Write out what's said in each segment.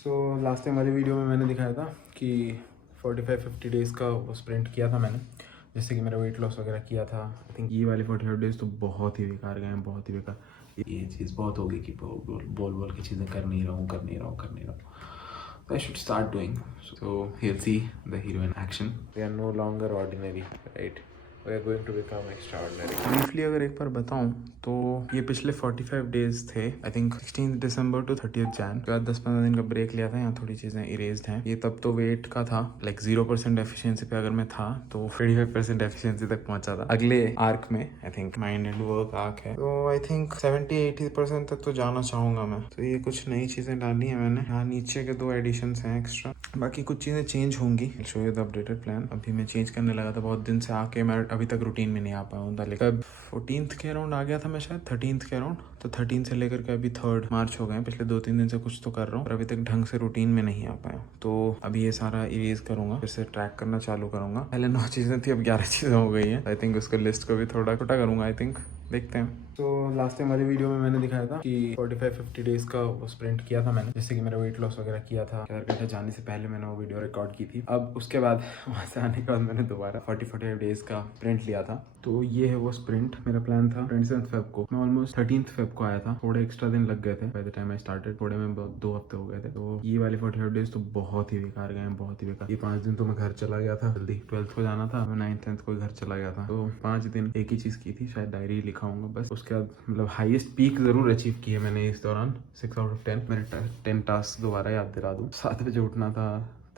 So last time वाली video में मैंने दिखाया था कि 45-50 डेज़ का वो स्प्रिंट किया था मैंने, जैसे कि मेरा वेट लॉस वगैरह किया था। आई थिंक ये वाले 45 डेज़ तो बहुत ही बेकार गए हैं, बहुत ही बेकार। ये चीज़ बहुत होगी कि बोल बोल के चीज़ें कर नहीं रहा हूँ। So I should start doing. So he'll see the hero in action. We are no longer ordinary, right? We are going to become extraordinary. Briefly अगर एक बार बताऊँ तो ये पिछले 45 डेज थे। I think 16 December to 30 Jan के बाद 10-15 दिन का ब्रेक लिया था। यहाँ थोड़ी चीज़ें इरेज्ड हैं। ये तब तो वेट का था, लाइक 0% एफिशिएंसी पे अगर मैं था तो 35% एफिशिएंसी तक पहुंचा था। अगले आर्क में I think mind and work arc है, तो आई थिंक 70-80% तक तो जाना चाहूंगा मैं। तो ये कुछ नई चीज़ें डाली हैं मैंने। यहाँ नीचे के 2 एडिशंस हैं एक्स्ट्रा, बाकी कुछ चीज़ें चेंज होंगी। Show you the updated plan. अभी मैं चेंज करने लगा था बहुत दिन से, आके मैं अभी तक रूटीन में नहीं आ पाया हूँ। कब 14th के अराउंड आ गया था मैं, शायद 13th के अराउंड। तो 13 से लेकर के अभी 3 मार्च हो गए। पिछले 2-3 दिन से कुछ तो कर रहा हूँ और अभी तक ढंग से रूटीन में नहीं आ पाया। तो अभी ये सारा इरेज करूंगा, फिर से ट्रैक करना चालू करूंगा। पहले 9 चीज़ें थी, अब 11 चीज़ें हो गई हैं। आई थिंक उसको लिस्ट को भी थोड़ा छोटा करूंगा। आई थिंक देखते हैं। तो लास्ट टाइम वाली वीडियो में मैंने दिखाया था कि 45-50 डेज़ का वो स्प्रिंट किया था मैंने, जैसे कि मेरा वेट लॉस वगैरह किया था। 4 घंटे जाने से पहले मैंने वो वीडियो रिकॉर्ड की थी। अब उसके बाद वहाँ से आने के बाद मैंने दोबारा 40-45 डेज़ का स्प्रिंट लिया था। तो ये है वो स्प्रिंट। मेरा प्लान था 27 फेब को। मैं ऑलमोस्ट 13 फेब को आया था। थोड़े एक्स्ट्रा दिन लग गए थे by the time I started. थोड़े में 2 हफ्ते हो गए थे। तो ये वाले 45 डेज तो बहुत ही बेकार गए हैं, बहुत ही बेकार। ये 5 दिन तो मैं घर चला गया था जल्दी। 12th को जाना था, मैं 9th-10th को घर चला गया था। तो 5 दिन एक ही चीज़ की थी, शायद डायरी लिखाऊंगा बस। उसके बाद मतलब हाईएस्ट पीक जरूर अचीव की है मैंने इस दौरान। 6 आउट ऑफ 10। मैंने 10 टास्क दोबारा याद दिला दूँ। 7 बजे उठना था,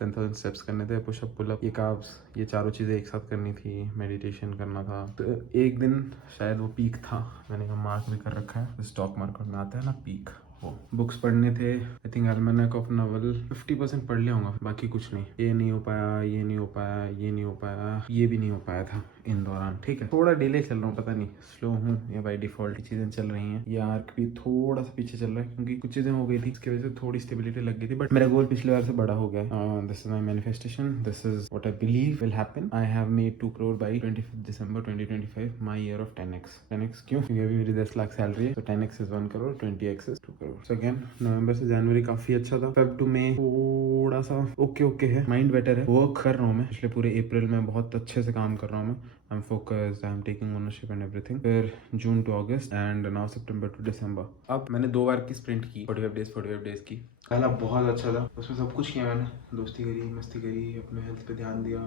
10,000 स्टेप्स करने थे, पुशअप पुलअप, ये काब्स, ये चारों चीज़ें एक साथ करनी थी। मेडिटेशन करना था। तो एक दिन शायद वो पीक था, मैंने कहा मार्क भी कर रखा है। स्टॉक मार्केट में आता है ना पीक। वो बुक्स पढ़ने थे। आई थिंक अल्मानक ऑफ नॉवल 50% पढ़ लिया होगा, बाकी कुछ नहीं। ये नहीं हो पाया, ये नहीं हो पाया, ये नहीं हो पाया, ये भी नहीं हो पाया था इन दौरान। ठीक है, थोड़ा डिले चल रहा हूँ, पता नहीं स्लो हूँ या बाई डिफॉल्ट चीज़ें चल रही हैं। ये आर्क भी थोड़ा सा पीछे चल रहा है क्योंकि कुछ चीज़ें हो गई थी, इसकी वजह से थोड़ी स्टेबिलिटी लग गई थी। बट मेरा गोल पिछले बार से बड़ा हो गया है। This is my manifestation, this is what I believe will happen. I have made 2 crore by 25 December 2025, my year of 10x। 10x क्यों? क्योंकि अभी मेरी 10 लाख सैलरी है। तो 10x is 1 crore, 20x is 2 crore। So again नवंबर से जनवरी काफी अच्छा था। फेब टू मई थोड़ा सा ओके है, माइंड बेटर है। वर्क कर रहा हूँ मैं। पिछले पूरे अप्रैल में बहुत अच्छे से काम कर रहा हूँ मैं। I am focused, I am taking ownership and everything. फिर June to August and now सितंबर टू दिसंबर। अब मैंने 2 बार की स्प्रिंट की, 45 डेज की। पहला बहुत अच्छा था, उसमें सब कुछ किया मैंने। दोस्ती करी, मस्ती करी, अपने हेल्थ पे ध्यान दिया,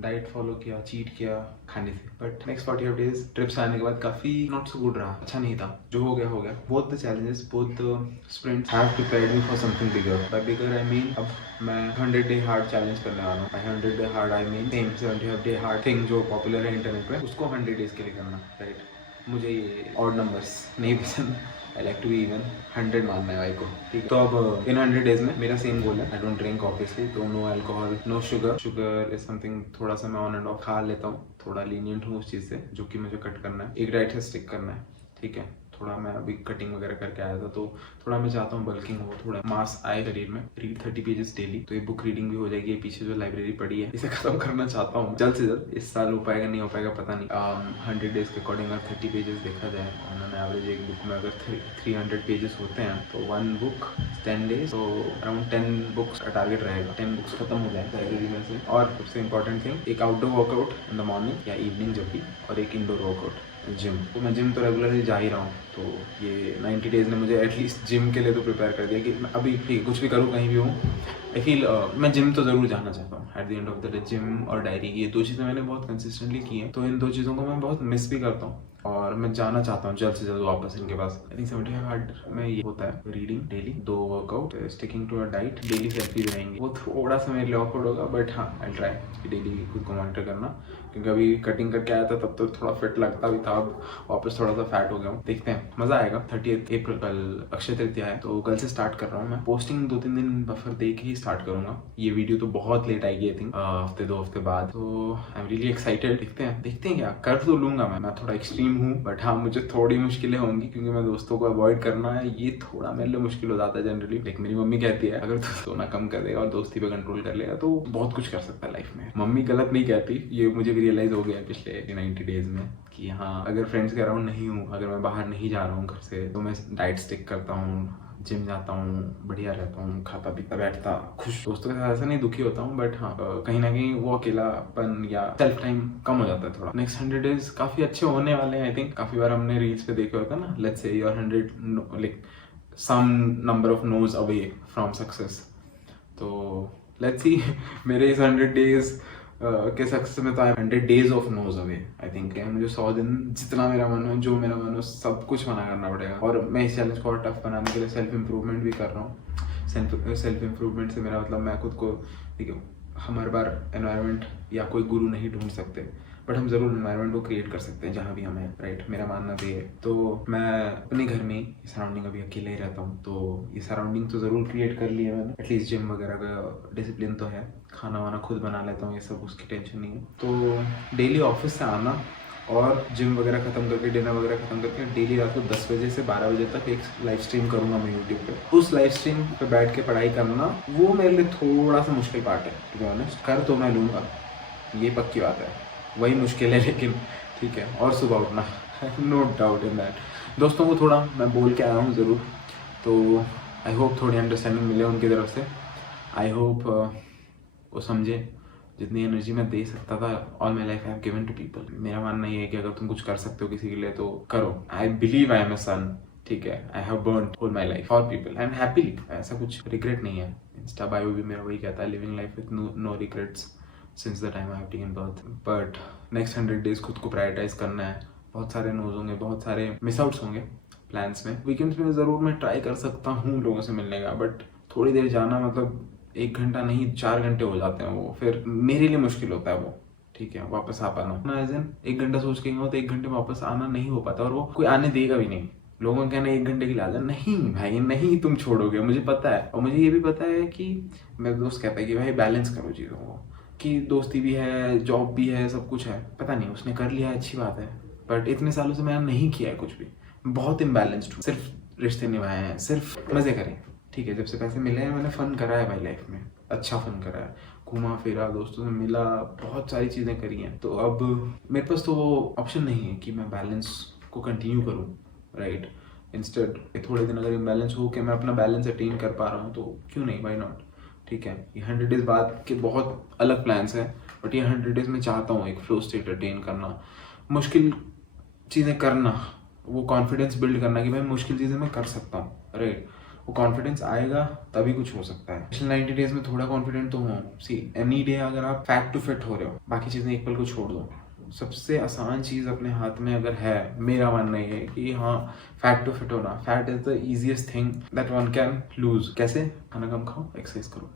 डाइट फॉलो किया, चीट किया खाने से। बट नेक्स्ट 45 डेज ट्रिप से आने के बाद काफी नॉट सो गुड रहा, अच्छा नहीं था। जो हो गया हो गया। Both the challenges, both the sprints have prepared me for something bigger. By bigger I mean अब मैं 100 डे हार्ड चैलेंज करने वाला हूँ। 100 day hard I mean same 75 day hard thing जो पॉपुलर है इंटरनेट पे, उसको 100 डेज के लिए करना, राइट। मुझे ये ऑड नंबर्स नहीं पसंद। I like to be even. 100 मानना है भाई को, ठीक है। तो अब इन 100 डेज में मेरा सेम गोल है। आई डोंट ड्रिंक ऑब्वियसली, तो no alcohol, no sugar. Sugar is something थोड़ा सा मैं ऑन एंड ऑफ खा लेता हूँ, थोड़ा लीनियंट हूँ उस चीज़ से, जो कि मुझे कट करना है। एक डाइट से स्टिक करना है, ठीक है। थोड़ा मैं अभी कटिंग वगैरह करके आया था, तो थोड़ा मैं चाहता हूँ बल्किंग हो, थोड़ा मास आए शरीर में। रीड 30 पेजेस डेली, तो ये बुक रीडिंग भी हो जाएगी। ये पीछे जो लाइब्रेरी पड़ी है इसे खत्म करना चाहता हूँ जल्द से जल्द। इस साल हो पाएगा नहीं हो पाएगा पता नहीं। 100 डेज के अकॉर्डिंग अगर 30 पेजेस देखा जाए ऑन एन एवरेज, एक बुक में अगर 300 पेजेस होते हैं तो 1 बुक 10 डेज, तो अराउंड 10 बुक्स का टारगेट रहेगा। 10 बुक्स खत्म हो जाए लाइब्रेरी में से। और सबसे इंपॉर्टेंट थिंग, एक outdoor workout in the morning या इवनिंग जब भी, और एक इंडोर वर्कआउट जिम। तो मैं जिम तो रेगुलरली जा ही रहा हूँ। तो ये 90 डेज़ ने मुझे एटलीस्ट जिम के लिए तो प्रिपेयर कर दिया कि मैं अभी ठीक कुछ भी करूँ, कहीं भी हूँ, आई फील मैं जिम तो ज़रूर जाना चाहता हूँ। At the end of the day gym और डायरी, ये 2 चीज़ें मैंने बहुत कंसिस्टेंटली की हैं। तो इन 2 चीज़ों को मैं बहुत मिस भी करता हूँ और मैं जाना चाहता हूँ जल्द से जल्द वापस इनके पास। आई थिंक 75 हार्ड में ये होता है, reading daily, 2 workout, sticking to a diet, daily selfies रहेंगी। वो थोड़ा सा मेरे लिए ऑकवर्ड होगा, बट हाँ आई ट्राई कि डेली खुद को मॉनिटर करना। क्योंकि अभी कटिंग करके आया था तब तो थोड़ा फिट लगता भी था, अब वापस थोड़ा सा फैट हो गया हूँ। देखते हैं, मजा आएगा। 30 अप्रैल कल अक्षय तृतीया है, तो कल से स्टार्ट कर रहा हूँ मैं। पोस्टिंग 2-3 दिन बफर दे के ही स्टार्ट करूंगा। ये वीडियो तो बहुत लेट आएगी, आई थिंक हफ्ते 2 हफ्ते बाद। तो आई एम रियली एक्साइटेड। देखते हैं क्या कर तो लूंगा मैं थोड़ा एक्सट्रीम हूँ, बट हाँ मुझे थोड़ी मुश्किलें होंगी क्योंकि मैं दोस्तों को अवॉइड करना है, ये थोड़ा मेरे लिए मुश्किल हो जाता है जनरली। लाइक मेरी मम्मी कहती है अगर तू सोना कम कर देगा और दोस्ती पे कंट्रोल कर लेगा तो बहुत कुछ कर सकता है लाइफ में। मम्मी गलत नहीं कहती, ये मुझे भी रियलाइज हो गया पिछले 90 डेज में कि हाँ अगर फ्रेंड्स के अराउंड नहीं हूँ, अगर मैं बाहर नहीं जा रहा हूँ घर से, तो मैं डाइट स्टिक करता हूँ, जिम जाता हूँ, बढ़िया रहता हूँ, खाता पीता बैठता खुश। दोस्तों के साथ ऐसा नहीं दुखी होता हूँ, बट हाँ कहीं ना कहीं वो अकेलापन या सेल्फ टाइम कम हो जाता है थोड़ा। नेक्स्ट 100 डेज काफी अच्छे होने वाले हैं आई थिंक। काफी बार हमने रील्स पे देखा होता है ना, let's say your 100 like some number of noes away from success. तो लेट्स सी मेरे इस 100 डेज के सक्सेस में तो 100 days of noes away I think. मुझे 100 दिन जितना मेरा मन हो, जो मेरा मन हो, सब कुछ मना करना पड़ेगा। और मैं इस चैलेंज को और टफ बनाने के लिए सेल्फ इम्प्रूवमेंट भी कर रहा हूँ। सेल्फ इम्प्रूवमेंट से मेरा मतलब मैं खुद को, ठीक है, हम हर बार एनवायरनमेंट या कोई गुरु नहीं ढूंढ सकते, बट हम जरूर एनवायरनमेंट को क्रिएट कर सकते हैं जहाँ भी हम हैं, राइट। मेरा मानना भी है। तो मैं अपने घर में ही सराउंडिंग अभी अकेले ही रहता हूँ, तो ये सराउंडिंग तो ज़रूर क्रिएट कर ली है मैंने। एटलीस्ट जिम वगैरह का डिसिप्लिन तो है, खाना वाना खुद बना लेता हूँ, ये सब उसकी टेंशन नहीं है। तो डेली ऑफिस से आना और जिम वगैरह खत्म करके, डिनर वगैरह खत्म करके, डेली रात को 10 बजे से 12 बजे तक एक लाइव स्ट्रीम करूंगा मैं यूट्यूब पे। उस लाइव स्ट्रीम पे बैठ के पढ़ाई करना वो मेरे लिए थोड़ा सा मुश्किल पार्ट है, टू बी ऑनेस्ट। कर तो मैं लूँगा, ये पक्की बात है, वही मुश्किल है, लेकिन ठीक है। और सुबह उठना, नो डाउट इन दैट। दोस्तों को थोड़ा मैं बोल के आया हूँ ज़रूर, तो आई होप थोड़ी अंडरस्टैंडिंग मिले उनकी तरफ से। आई होप वो समझे जितनी एनर्जी मैं दे सकता था all my life I have given to people. मेरा मानना ये है कि अगर तुम कुछ कर सकते हो किसी के लिए तो करो। I believe I am a सन, ठीक है। I have burned all my life for people and happily, ऐसा कुछ रिग्रेट नहीं है। इंस्टा बायो भी मेरा वही कहता है, living life with no regrets since the time I have taken birth. But next 100 days खुद को प्रायोरिटाइज करना है। बहुत सारे नोज होंगे, बहुत सारे मिस आउट्स होंगे प्लान्स में। वीकेंड्स में ज़रूर मैं ट्राई कर सकता हूँ लोगों से मिलने का, बट थोड़ी देर जाना, मतलब 1 घंटा नहीं 4 घंटे हो जाते हैं वो, फिर मेरे लिए मुश्किल होता है वो, ठीक है, वापस आ पाना ना। एज एन 1 घंटा सोच के गया तो 1 घंटे में वापस आना नहीं हो पाता, और वो कोई आने देगा भी नहीं। लोगों का कहना 1 घंटे के लिए आ जा, नहीं भाई नहीं, तुम छोड़ोगे, मुझे पता है। और मुझे ये भी पता है कि मेरा दोस्त कहता है कि भाई बैलेंस करो चीज़ों को, कि दोस्ती भी है, जॉब भी है, सब कुछ है। पता नहीं उसने कर लिया, अच्छी बात है, बट इतने सालों से मैंने नहीं किया है कुछ भी। बहुत इम्बैलेंस्ड हूँ, सिर्फ रिश्ते निभाए हैं, सिर्फ मज़े करें, ठीक है। जब से पैसे मिले हैं मैंने फ़न करा है भाई लाइफ में, अच्छा फ़न करा है, घूमा फिरा, दोस्तों से मिला, बहुत सारी चीज़ें करी हैं। तो अब मेरे पास तो वो ऑप्शन नहीं है कि मैं बैलेंस को कंटिन्यू करूँ, राइट। इंस्टेड थोड़े दिन अगर इम्बैलेंस हो के मैं अपना बैलेंस अटेन कर पा रहा हूँ तो क्यों नहीं, वाई नॉट, ठीक है। ये 100 डेज बाद के बहुत अलग प्लान्स हैं, बट ये 100 डेज में चाहता हूँ एक फ्लो स्टेट अटेन करना, मुश्किल चीज़ें करना, वो कॉन्फिडेंस बिल्ड करना कि भाई मुश्किल चीज़ें मैं कर सकता हूँ, राइट। वो कॉन्फिडेंस आएगा तभी कुछ हो सकता है। पिछले 90 डेज में थोड़ा कॉन्फिडेंट तो हूँ। सी एनी डे अगर आप फैट टू फिट हो रहे हो, बाकी चीज़ें एक पल को छोड़ दो। सबसे आसान चीज़ अपने हाथ में अगर है, मेरा मानना ये है कि हाँ, फैट टू फिट होना, fat is the easiest thing that one can lose. कैसे? खाना कम खाओ, एक्सरसाइज करो,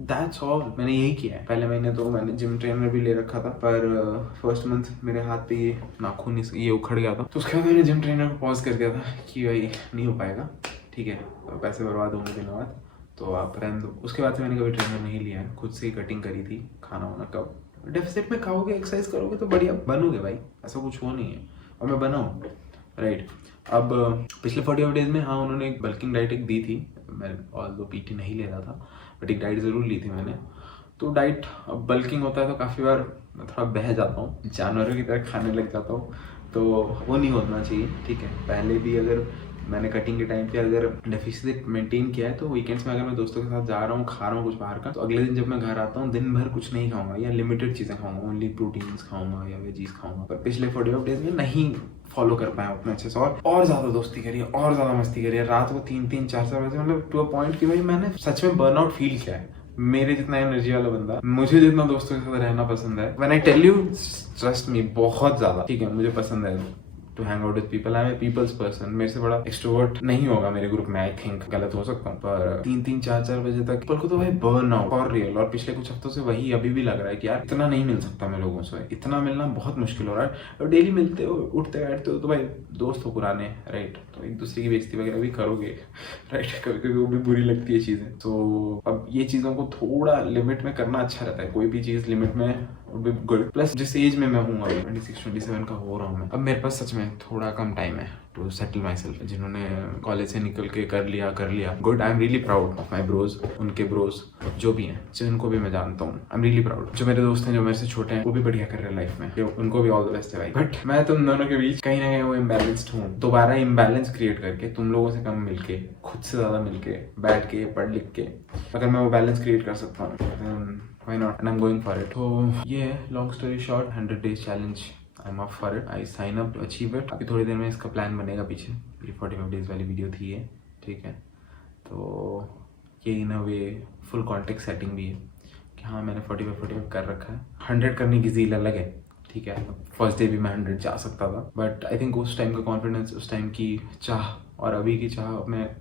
दैट्स ऑल। मैंने यही किया है। पहले महीने तो मैंने जिम ट्रेनर भी ले रखा था, पर फर्स्ट मंथ मेरे हाथ पे ये नाखून ये उखड़ गया था, तो उसके बाद मैंने जिम ट्रेनर को पॉज कर दिया था कि भाई नहीं हो पाएगा, ठीक है, तो पैसे बर्बाद होंगे दिनों बाद, तो आप रहने दो। उसके बाद से मैंने कभी ट्रेनर नहीं लिया है, खुद से ही कटिंग करी थी। खाना वाना कब डेफिसिट में खाओगे, एक्सरसाइज करोगे तो बढ़िया बनोगे भाई, ऐसा कुछ वो नहीं है। और मैं बना हूँ, राइट। अब पिछले 45 डेज में हाँ उन्होंने एक बल्किंग डाइट एक दी थी, मैं ऑल्दो पीटी नहीं ले रहा था, बट एक डाइट ज़रूर ली थी मैंने। तो डाइट अब बल्किंग होता है तो काफ़ी बार मैं थोड़ा बह जाता हूँ, जानवरों की तरह खाने लग जाता हूँ, तो वो नहीं होना चाहिए, ठीक है। पहले भी अगर मैंने कटिंग के टाइम पे अगर डेफिसिट मेंटेन किया है, तो वीकेंड्स में अगर मैं दोस्तों के साथ जा रहा हूँ, खा रहा हूँ कुछ बाहर का, तो अगले दिन जब मैं घर आता हूँ दिन भर कुछ नहीं खाऊंगा या लिमिटेड चीज़ें खाऊंगा, ओनली प्रोटीन्स खाऊंगा या वेजीज खाऊंगा। पर पिछले 45 डेज में नहीं फॉलो कर पाया अपने अच्छे से, और ज़्यादा दोस्ती करी है, और ज़्यादा मस्ती करी है, रात को 3-3, 4-4 बजे, मतलब टू अ पॉइंट कि भाई मैंने सच में बर्नआउट फील किया है। मेरे जितना एनर्जी वाला बंदा, मुझे जितना दोस्तों के साथ रहना पसंद है, when I tell you, trust me, बहुत ज़्यादा, ठीक है, मुझे पसंद है to hang out with people. I am a people's person. मेरे से बड़ा एक्सट्रोवर्ट नहीं होगा मेरे ग्रुप में, आई थिंक, गलत हो सकता हूँ, पर 3-3, 4-4 बजे तक पल को तो भाई बर्न आउट फॉर रियल। और पिछले कुछ हफ्तों से वही अभी भी लग रहा है कि यार इतना नहीं मिल सकता मैं लोगों से, इतना मिलना बहुत मुश्किल हो रहा है। और डेली मिलते हो, उठते बैठते हो, तो भाई दोस्त हो पुराने, राइट, तो एक दूसरे की बेइज्जती वगैरह भी करोगे, राइट, कभी कभी वो भी बुरी लगती है चीज़ें। तो अब ये चीज़ों को थोड़ा लिमिट में करना अच्छा रहता है, कोई भी चीज़ लिमिट में गुड। प्लस जिस एज में मैं हूँ, अभी 26-27 का हो रहा हूँ मैं, अब मेरे पास सच में थोड़ा कम टाइम है टू सेटल माई सेल्फ, जिन्होंने कॉलेज से निकल के कर लिया good. I am really proud of my bros, उनके ब्रोज जो भी हैं, जिनको भी मैं जानता हूँ, आई एम रियली प्राउड। जो मेरे दोस्त हैं जो मेरे से छोटे हैं वो भी बढ़िया कर रहे हैं लाइफ में, उनको भी ऑल द बेस्ट है भाई। बट मैं तुम दोनों के बीच कहीं ना कहीं वो इम्बैलेंस्ड हूँ। दोबारा इम्बैलेंस क्रिएट करके तुम लोगों से कम मिलके, खुद से ज्यादा मिलके, बैठ के पढ़ लिख के, अगर मैं वो बैलेंस क्रिएट कर सकता हूँ, why not, and I'm going for it. तो ये long story short, 100 days challenge, I'm up for it. I sign up to achieve it. अभी थोड़ी देर में इसका प्लान बनेगा पीछे, ये 45 days वाली वीडियो थी ये, ठीक है। तो ये इन अ वे फुल कॉन्टेक्स्ट सेटिंग भी है कि हाँ मैंने 45 कर रखा है। 100 करने की ज़ील अलग है, ठीक है। फर्स्ट डे भी मैं 100 जा सकता था, बट आई थिंक उस टाइम का कॉन्फिडेंस, उस टाइम की चाह और अभी की चाह में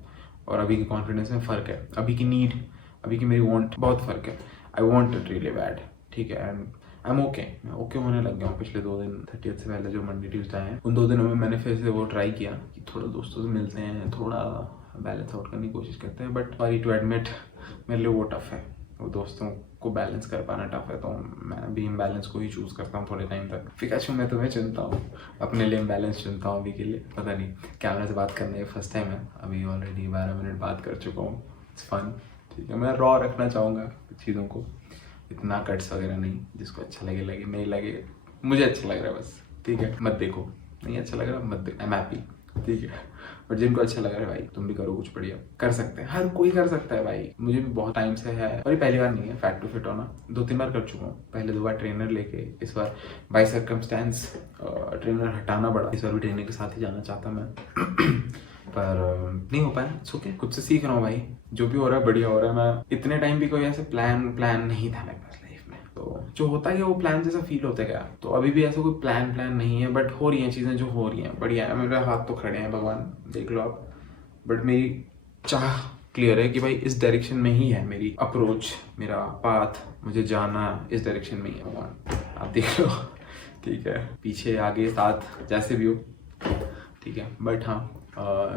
और अभी के कॉन्फिडेंस में फ़र्क है। अभी की नीड, अभी की मेरी वांट बहुत फ़र्क है। I want it really bad, ठीक है। एंड आई एम ओके, मैं ओके होने लग गया हूँ। पिछले 2 दिन 30th से पहले जो मंडे ट्यूसडे आए हैं, उन 2 दिनों में मैंने फिर से वो ट्राई किया कि थोड़ा दोस्तों से मिलते हैं, थोड़ा बैलेंस आउट करने की कोशिश करते हैं। बट सॉरी टू एडमिट, मेरे लिए वो टफ है, वो दोस्तों को बैलेंस कर पाना टफ है। तो मैं भी इम्बैलेंस को ही चूज़ करता हूँ थोड़े टाइम तक। पिकाचू मैं तुम्हें चुनता हूँ, अपने लिए इम्बैलेंस चुनता हूँ अभी के लिए। पता नहीं, कैमरा से बात करने का फर्स्ट टाइम है, अभी ऑलरेडी 12 मिनट बात कर चुका हूँ। इट्स फन, ठीक है। मैं रॉ रखना चाहूँगा चीज़ों को, इतना कट्स वगैरह नहीं। जिसको अच्छा लगे लगे, नहीं लगे, मुझे अच्छा लग रहा है बस, ठीक है। मत देखो, नहीं अच्छा लग रहा मत देखो, आई एम हैप्पी, ठीक है। बट जिनको अच्छा लग रहा है भाई, तुम भी करो कुछ बढ़िया, कर सकते हैं, हर कोई कर सकता है भाई। मुझे भी बहुत टाइम से है, और ये पहली बार नहीं है फैट टू फिट होना, 2-3 बार कर चुका हूँ। पहले 2 बार ट्रेनर लेके, इस बार बाय सर्कमस्टेंस ट्रेनर हटाना पड़ा। इस बार भी ट्रेनर के साथ ही जाना चाहता मैं पर नहीं हो पाया। इट्स ओके, खुद से सीख रहा हूँ भाई, जो भी हो रहा है बढ़िया हो रहा है। मैं इतने टाइम भी कोई ऐसे प्लान नहीं था मेरे पास लाइफ में, तो जो होता है वो प्लान जैसा फील होता है क्या। तो अभी भी ऐसा कोई प्लान नहीं है, बट हो रही हैं चीज़ें, जो हो रही हैं बढ़िया है। मेरे हाथ तो खड़े हैं, भगवान देख लो आप। बट मेरी चाह क्लियर है कि भाई इस डायरेक्शन में ही है मेरी अप्रोच, मेरा पाथ, मुझे जाना इस डायरेक्शन में ही है। भगवान आप देख लो, ठीक है। पीछे आगे साथ जैसे भी हो, ठीक है। बट हाँ,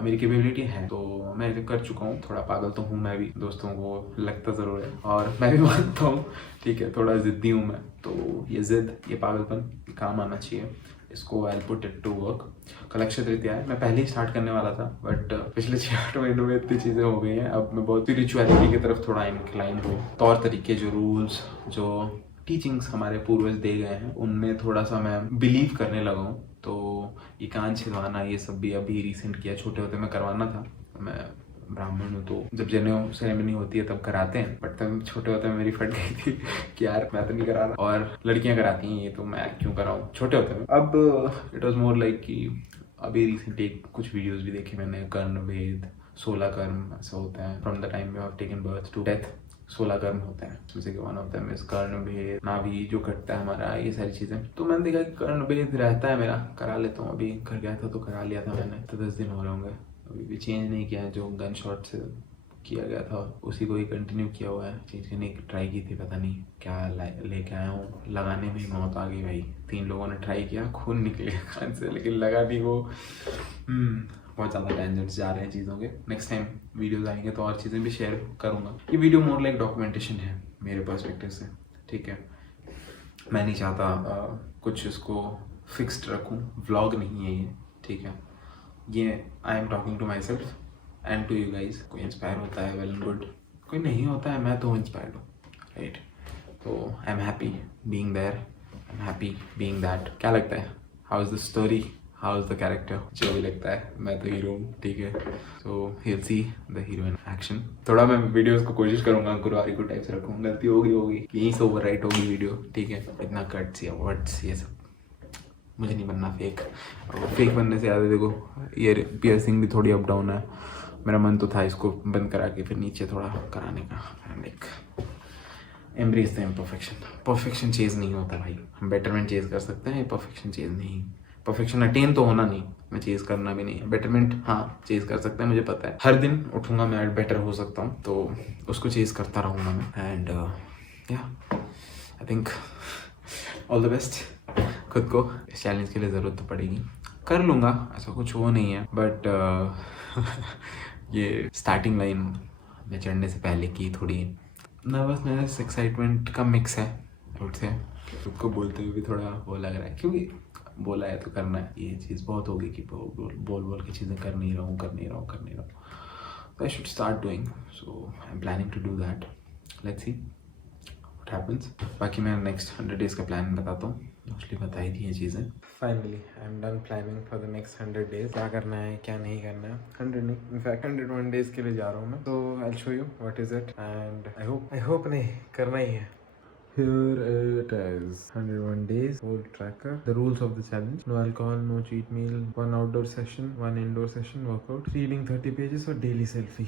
मेरी कैपेबिलिटी है, तो मैं कर चुका हूँ। थोड़ा पागल तो हूँ मैं भी, दोस्तों को लगता ज़रूर है, और मैं भी मानता हूँ, ठीक है। थोड़ा ज़िद्दी हूँ मैं, तो ये ज़िद, ये पागलपन काम आना चाहिए। इसको I put it to work. कल अक्षय तृतीया है, मैं पहले ही स्टार्ट करने वाला था, बट पिछले 6-8 महीनों में इतनी चीज़ें हो गई हैं। अब मैं बहुत स्पिरिचुअलिटी की तरफ थोड़ा इंक्लाइन हूँ। तौर तरीके, जो रूल्स, जो टीचिंग्स हमारे पूर्वज दे गए हैं, उनमें थोड़ा सा मैं बिलीव करने लगा हूँ। तो ये कान छिदवाना, ये सब भी अभी रिसेंट किया। छोटे होते मैं करवाना था, मैं ब्राह्मण हूँ, तो जब जनेऊ सेरेमनी होती है तब कराते हैं। बट तब छोटे होते में मेरी फट गई थी कि यार मैं तो नहीं करा रहा, और लड़कियां कराती हैं, ये तो मैं क्यों कराऊँ छोटे होते में। अब इट वॉज मोर लाइक कि अभी रिसेंटली कुछ वीडियोज़ भी देखे मैंने, कर्ण वेद, 16 कर्म ऐसा होता है, from the time you have taken birth to death 16 कर्म होते हैं। जैसे कि वन ऑफ देम इज कर्ण भेद, नाभि जो कटता है हमारा, ये सारी चीज़ें। तो मैंने देखा कि कर्ण भेद रहता है मेरा, करा लेता हूँ। अभी घर गया था तो करा लिया था मैंने, तो 10 दिन हो रहे होंगे। अभी भी चेंज नहीं किया है, जो गन शॉट से किया गया था उसी को ही कंटिन्यू किया हुआ है। चेंज करने की ट्राई की थी, पता नहीं क्या लेके आया हूँ। लगाने में ही मौत आ गई भाई। 3 लोगों ने ट्राई किया, खून निकले कान से, लेकिन लगा नहीं वो। बहुत ज़्यादा टेंजेंट्स जा रहे हैं चीज़ों के। नेक्स्ट टाइम वीडियोस आएंगे तो और चीज़ें भी शेयर करूँगा। ये वीडियो मोर लाइक डॉक्यूमेंटेशन है मेरे पर्सपेक्टिव से, ठीक है। मैं नहीं चाहता कुछ इसको फिक्स्ड रखूँ, व्लॉग नहीं है ये, ठीक है। ये I am talking to myself and to you guys. कोई इंस्पायर होता है, वेल एंड गुड, कोई नहीं होता है, मैं तो इंस्पायर्ड हूँ, राइट। तो I am happy being there, I am happy being that. क्या लगता है, how is the story, how is the character? जो भी लगता है, मैं तो हीरो हूँ, ठीक है। So he'll see the hero in action. थोड़ा मैं वीडियोस को कोशिश करूँगा गुरुवारी को टाइप से रखूँ, गलती होगी यहीं से ओवर राइट होगी वीडियो, ठीक है। इतना कट्स या वर्ड्स ये सब, मुझे नहीं बनना फेक। फेक बनने से ज़्यादा देखो, ईयर पियर्सिंग भी थोड़ी अप डाउन है। मेरा मन तो था इसको बंद करा के फिर नीचे थोड़ा कराने का। Like embrace the imperfection. Perfection Chase नहीं होता भाई, हम बेटरमेंट चेज़ कर सकते हैं, परफेक्शन चेज़ नहीं। परफेक्शन अटेन तो होना नहीं, मैं चेज़ करना भी नहीं है। बेटरमेंट हाँ चेज़ कर सकते हैं, मुझे पता है। हर दिन उठूँगा मैं बेटर हो सकता हूँ, तो उसको चेज़ करता रहूँगा मैं। एंड या I think all the best. खुद को इस चैलेंज के लिए ज़रूरत तो पड़ेगी, कर लूँगा, ऐसा कुछ वो नहीं है। बट ये स्टार्टिंग लाइन में चढ़ने से पहले की थोड़ी नर्वसनेस, एक्साइटमेंट का मिक्स है, उठ से खुद को बोलते हुए भी थोड़ा वो लग रहा है, क्योंकि बोला है तो करना है। ये चीज़ बहुत होगी कि बोल बोल के चीज़ें कर नहीं रहा हूँ, कर नहीं रहा हूँ, कर नहीं रहा हूँ। तो I should start doing, so I am planning to do that. Let's see what happens. बाकी मैं नेक्स्ट 100 डेज़ का प्लान बताता हूँ, मोस्टली बता ही दी हैं चीज़ें। Finally I am done planning for the next 100 days. क्या करना है क्या नहीं करना है, 100 नहीं, इनफैक्ट 101 डेज के लिए जा रहा हूँ मैं। तो I show you what is it and I hope नहीं करना ही है। Here it is, 101 days, whole tracker. The rules of the challenge: no alcohol, no cheat meal, 1 outdoor session, 1 indoor session, workout, reading 30 pages और daily selfie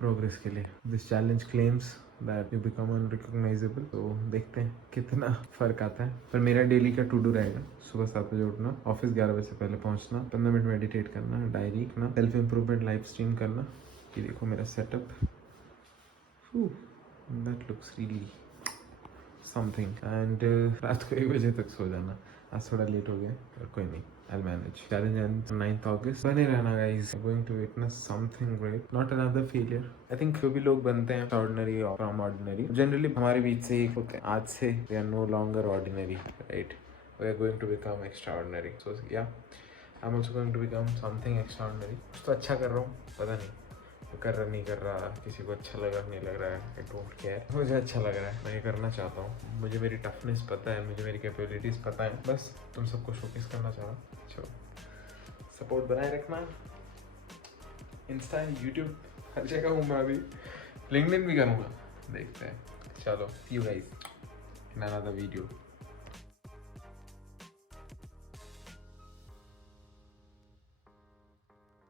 progress के लिए। This challenge claims that you become unrecognizable. तो देखते हैं कितना फर्क आता है। पर मेरा डेली का टू डू रहेगा, सुबह 7 बजे उठना, ऑफिस 11 बजे से पहले पहुंचना, 15 मिनट मेडिटेट करना, डायरी लिखना, सेल्फ इम्प्रूवमेंट लाइव स्ट्रीम करना। ये देखो मेरा setup, that looks really something. And रात को 1 बजे तक सो जाना। आज थोड़ा लेट हो गया पर कोई नहीं, I'll manage. Challenge ends on 9th August. बने रहना guys. I'm going to witness something great. Not another failure. I think जो भी लोग बनते हैं ordinary or from ordinary, generally हमारे बीच से ही होते हैं। आज से we are no longer ordinary, right? We are going to become extraordinary. So yeah, I'm also going to become something extraordinary. कुछ तो अच्छा कर रहा हूँ, पता नहीं कर रहा नहीं कर रहा, किसी को अच्छा लगा नहीं लग रहा है, आई डोंट केयर। मुझे अच्छा लग रहा है, मैं ये करना चाहता हूँ। मुझे मेरी टफनेस पता है, मुझे मेरी कैपेबिलिटीज़ पता है, बस तुम सबको शोकेस करना चाह रहा हूँ। चलो सपोर्ट बनाए रखना, इंस्टा यूट्यूब हर जगह हूँ मैं अभी, लिंक्डइन भी करूँगा, देखते हैं। चलो see you guys in another video.